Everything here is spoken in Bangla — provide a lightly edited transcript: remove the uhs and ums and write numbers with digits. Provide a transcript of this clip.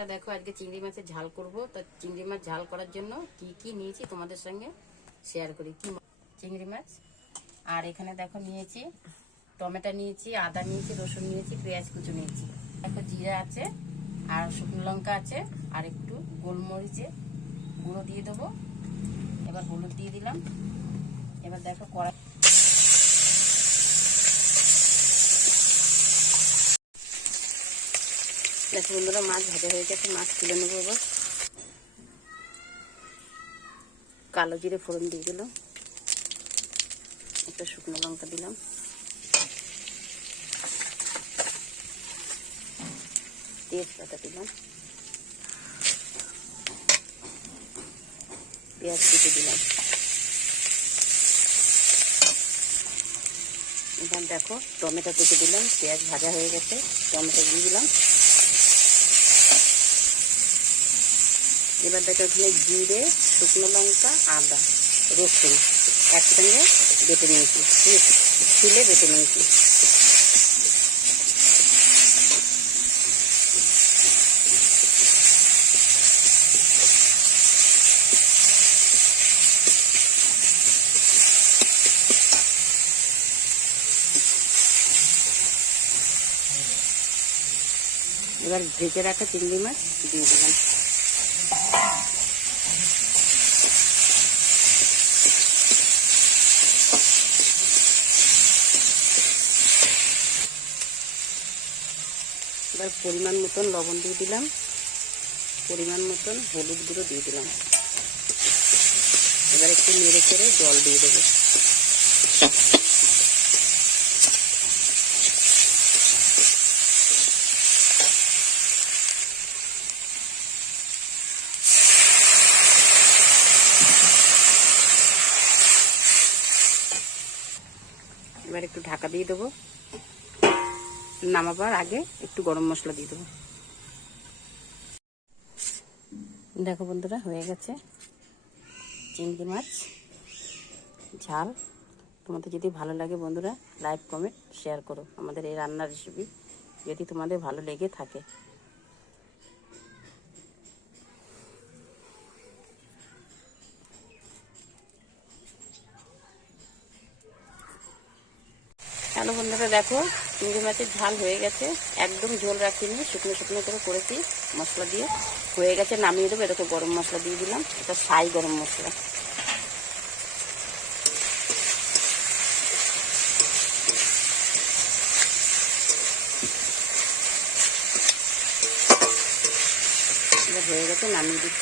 বন্ধুরা দেখো আজকে চিংড়ি মাছের ঝাল করব। তো চিংড়ি মাছ ঝাল করার জন্য কি কি নিয়েছি তোমাদের সঙ্গে শেয়ার করি। কি চিংড়ি মাছ আর এখানে দেখো নিয়েছি টমেটো নিয়েছি, আদা নিয়েছি, রসুন নিয়েছি, পেঁয়াজ কুচি নিয়েছি। দেখো জিরা আছে আর শুকনো লঙ্কা আছে আর একটু গোলমরিচে গুঁড়ো দিয়ে দেবো। এবার হলুদ দিয়ে দিলাম। এবার দেখো কড়াই দেখো বন্ধুরা মাছ ভাজা হয়ে গেছে, মাছ তুলে নেবো। এবার কালো জিরে ফোড়ন দিয়ে দিলাম, একটা শুকনো লঙ্কা দিলাম, তেজপাতা দিলাম, পেঁয়াজ কেটে দিলাম। এবার দেখো টমেটো কেটে দিলাম, পেঁয়াজ ভাজা হয়ে গেছে, টমেটো দিয়ে দিলাম। এবার দেখো এখানে জিরে, শুকনো লঙ্কা, আদা, রসুন একসঙ্গে বেটে নিয়েছি, শিলে বেটে নিয়েছি। এবার ভেজে রাখা চিংড়ি মাছ দিয়ে দিলাম। এবার পরিমাণ মতন লবণ দিয়ে দিলাম, পরিমাণ মতন হলুদ গুঁড়ো দিয়ে দিলাম। এবার একটু নেড়ে চেড়ে জল দিয়ে দেবো। এবার একটু ঢাকা দিয়ে দেবো। নামাবার আগে একটু গরম মশলা দিয়ে দেবো। দেখো বন্ধুরা হয়ে গেছে চিংড়ি মাছ ঝাল। তোমাদের যদি ভালো লাগে বন্ধুরা লাইক কমেন্ট শেয়ার করো আমাদের এই রান্নার রেসিপি যদি তোমাদের ভালো লেগে থাকে। হ্যালো বন্ধুরা দেখো চিংড়ি মাছের ঝাল হয়ে গেছে, একদম ঝোল রাখিনি, শুকনো শুকনো করে করেছি মশলা দিয়ে। হয়ে গেছে, নামিয়ে দেবো। এরকম গরম মশলা দিয়ে দিলাম, এটা ছাই গরম মশলা। এবার হয়ে গেছে, নামিয়ে দিচ্ছি।